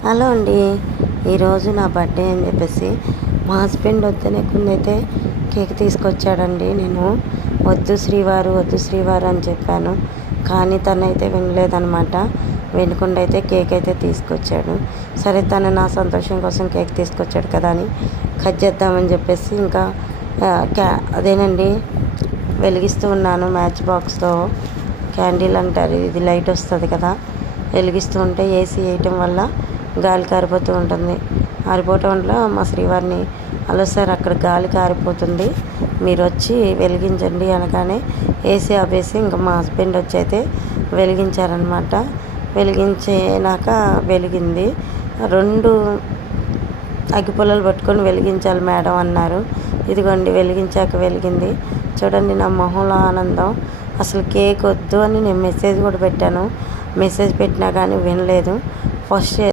Hello అండి. ఈరోజు నా బర్త్డే అని చెప్పేసి మా హస్బెండ్ వద్దనకుందైతే కేక్ తీసుకొచ్చాడండి. నేను వద్దు శ్రీవారు అని చెప్పాను, కానీ తనైతే వినలేదనమాట. వినకుండా అయితే కేక్ అయితే తీసుకొచ్చాడు. సరే, తను నా సంతోషం కోసం కేక్ తీసుకొచ్చాడు కదా అని కట్ చేద్దామని చెప్పేసి ఇంకా అదేనండి వెలిగిస్తూ ఉన్నాను. మ్యాచ్ బాక్స్తో క్యాండిల్ అంటారు, ఇది లైట్ వస్తుంది కదా, వెలిగిస్తూ ఉంటే ఏసీ వేయటం వల్ల గాలి కారిపోతూ ఉంటుంది. ఆరిపోవటం వల్ల మా శ్రీవారిని, హలో సార్ అక్కడ గాలి కారిపోతుంది, మీరు వచ్చి వెలిగించండి అనగానే ఏసీ ఆపేసి ఇంకా మా హస్బెండ్ వచ్చి అయితే వెలిగించారనమాట. వెలిగించినాక వెలిగింది. 2 అగ్గిపుల్లలు పట్టుకొని వెలిగించాలి మేడం అన్నారు. ఇదిగోండి వెలిగించాక వెలిగింది. చూడండి నా మొహంలో ఆనందం. అసలు కేక్ వద్దు అని నేను మెసేజ్ కూడా పెట్టాను. మెసేజ్ పెట్టినా కానీ వినలేదు. ఫస్ట్